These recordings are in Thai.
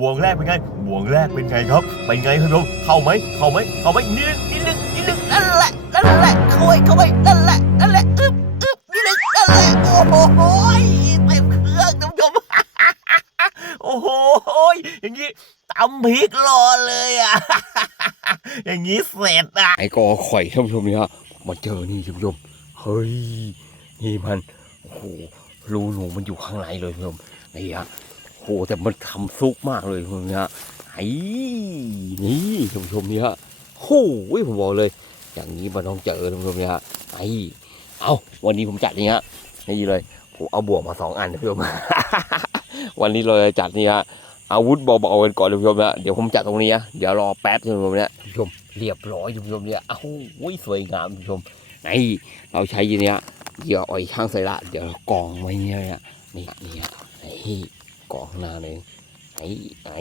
บวงแรกเป็นไงบวงแรกเป็นไงครับเป็นไงท่านผู้ชมเข้าไหมเข้าไหมเข้าไหมนิดนึงนิดนึงนิดนึงนั่นแหละนั่นแหละเข้าไปเข้าไปนั่นแหละนั่นแหละอึ๊บอึ๊บนิดนึงนั่นแหละโอ้โหเต็มเครื่องท่านผู้ชมโอ้โหอย่างนี้ตำพริกรอเลยอะอย่างนี้เสร็จอะไอ้กอข่อยท่านผู้ชมเนี่ยมาเจอนี่ท่านผู้ชมเฮ้ยนี่มันโอ้โหรูหนูมันอยู่ข้างในเลยท่านผู้ชมนี่ฮะ โหแต่มันทำซุกมากเลยท่านผู้ชมเนี่ยไอ้นี่ท่านผู้ชมเนี่ยโอ้ยผมบอกเลย อย่างนี้มันต้องเจอท่านผู้ชมเนี่ยไอ้เอาวันนี้ผมจัดนี่ฮะนี่เลยผมเอาบวกมาสองอันท่านผู้ชมวันนี้เราจะจัดนี่ฮะอาวุธเบาๆกันก่อนท่านผู้ชมนะเดี๋ยวผมจัดตรงนี้นะเดี๋ยวรอแป๊บท่านผู้ชมเนี่ท่านผู้ชมเรียบร้อยท่านผู้ชมเนี่ยอ้าวโอ้ยสวยงามท่านผู้ชมนี่เราใช้ยีเนี้ยเหยื่ออ่อยช่างไซละเดี๋ยวเรากองไว้เนี่ยนี่นี่นี่ กองข้างหน้าเลยไอ้ไอ้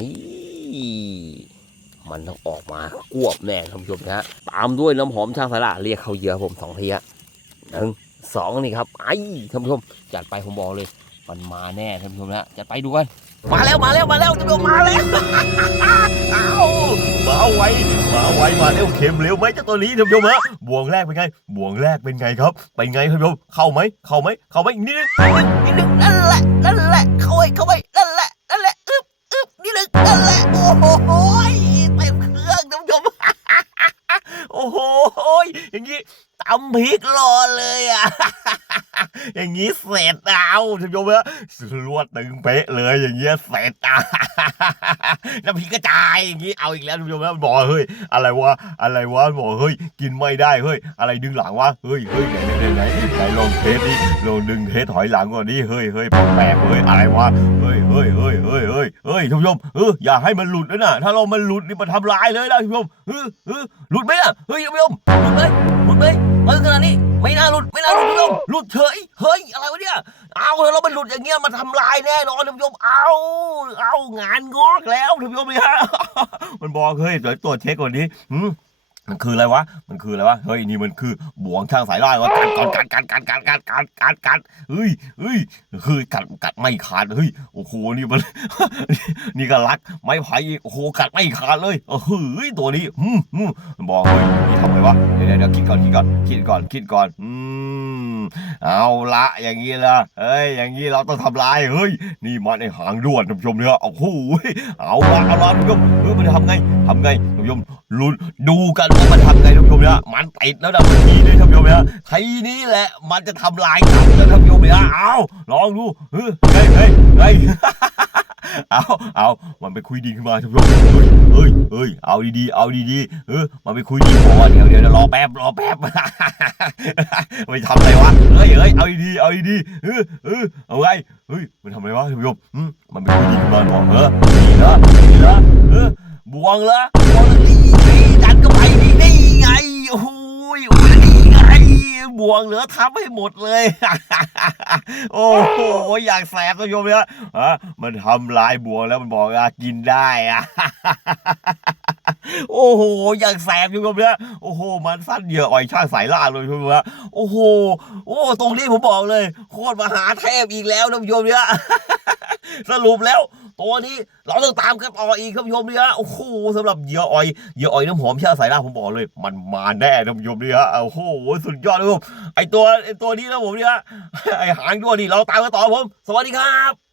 มันต้องออกมากวบแน่ท่านผู้ชมนะฮะตามด้วยน้ำหอมช่างไซละเรียกเขาเยื่อผมสองทีฮะหนึ่งสองนี่ครับไอ้ท่านผู้ชมจัดไปผมบอกเลย มันมาแน่ท่านผู้ชมนะจัดไปดูกันมาแล้วมาแล้วมาแล้วจะโดนมาแล้วอ้ามาไวมาไวมาเร็วเข็มเร็วไหมเจ้าตัวนี้ท่านผู้ชมฮะบ่วงแรกเป็นไงบ่วงแรกเป็นไงครับเป็นไงท่านผู้ชมเข้าไหมเข้าไหมเข้าไหมนิดนึงนิดนึงนั่นแหละนั่นแหละเข้าไปเข้าไป อย่างนี้ตำพริกรอเลยอะ อย่างนี้เสร็จเอาท่านผู้ชมฮะลวดตึงเป๊ะเลยอย่างเงี้ยเสร็จอะน้ำพริกกระจายอย่างงี้เอาอีกแล้วทุกผู้ชมนบอกเฮ้ยอะไรวะอะไรวะบอกเฮ้ยกินไม่ได้เฮ้ยอะไรดึงหลังวะเฮ้ยเฮ้ยไหนไหนไหนไหนลองเทสดิลองดึงเทสถอยหลังก่อนดิเฮ้ยเฮ้ยแปลกเฮ้ยอะไรวะเฮ้ยเฮ้ยเฮ้ยเฮ้ยเฮ้ยเฮ้ยทุกผู้ชมเอออย่าให้มันหลุดนะถ้าเรามันหลุดนี่มันทำลายเลยนะทุกผู้ชมเออเออหลุดไหมอะเฮ้ยทุกผู้ชมหลุดไหมหลุดไหมเออ ไม่น่าหลุดไม่น่าหลุดทุกหลุดเฉยเฮ้ยอะไรวะเนี่ยเอาแล้วเรามันหลุดอย่างเงี้ยมาทำลายแน่นอนท่านผู้ชมเอาเอางานงอกแล้วท่านผู้ชมเนี่ยมันบอกเฮ้ยเดี๋ยวตรวจเช็คก่อนดิหื มันคืออะไรวะ มันคืออะไรวะ เฮ้ยนี่มันคือบ่วงช่างสายล่างวะกัดก่อนกัดกัดกัดกัดกัดกัดกัดกัดเฮ้ยเฮ้ยเฮ้ยกัดกัดไม่ขาดเฮ้ยโอ้โหนี่มัน นี่ก็รักไม้ไผ่อีกโอ้โหกัดไม่ขาดเลยเฮ้ยตัวนี้อืมอืมบอกเฮ้ยนี่ทำไงวะเดี๋ยวเดี๋ยวเดี๋ยวคิดก่อนคิดก่อนคิดก่อนคิดก่อนอืม เอาละอย่างนี้ละเฮ้ยอย่างนี้เราต้องทำลายเฮ้ยนี่มันไอหางด้วนท่านผู้ชมเนี่ยโอ้โหเอาละเอาละท่านผู้ชมเออมันจะทำไงทำไงท่านผู้ชมลุ้นดูกันว่ามันทำไงท่านผู้ชมเนี่ยมันติดแล้วนะทีนี้ท่านผู้ชมเนี่ยทีนี้แหละมันจะทำลายกันแล้วท่านผู้ชมเนี่ยเอาลองดูเฮ้ยเฮ้ยเฮ้ย เอาเอามันไปคุยดีขึ้นมาท่านผู้ชมเฮ้ยเฮ้ยเฮ้ยเอาดีๆเอาดีๆเออมันไปคุยดีพอเดี๋ยวเดี๋ยวเดี๋ยวรอแป๊บรอแป๊บไปทำอะไรวะเฮ้ยเฮ้ยเอาดีๆเอาดีๆเออเออเอาไงเฮ้ยมันทำอะไรวะท่านผู้ชมรมมันไปคุยดีขึ้นมาบอกเออนี่เหรอนี่เหรอเออบวงเหรอบวงนี่นี่ดันก็ไปนี่นี่ไงโอ้ อ้ยนี่ไงบวงเหลือทำให้หมดเลย โอ้โหอยากแสบท่านผู้ชมเนี่ยอะมันทำลายบวงแล้วมันบอกว่ากินได้อะโอ้โหอยากแสบท่านผู้ชมเนี่ยโอ้โห มันสั้นเหยื่ออ่อยช่างสายล่าเลยทุกคนโอ้โห โอ้ ตรงนี้ผมบอกเลย โคตรมหาเทพอีกแล้วท่านผู้ชมเนี่ย สรุปแล้ว ตัวนี้เราต้องตามกันต่ออีกครับโยมเนี่ยโอ้โหสำหรับเหยื่อออยเหยื่อออยน้ำหอมช่าสายล่าผมบอกเลย มันมาแน่ท่านผู้ชมเนี่ยโอ้โหสุดยอดเลยผมไอตัวไอตัวนี้นะผมเนี่ยไอหางด้วนี่เราตามกันต่อผม สวัสดีครับ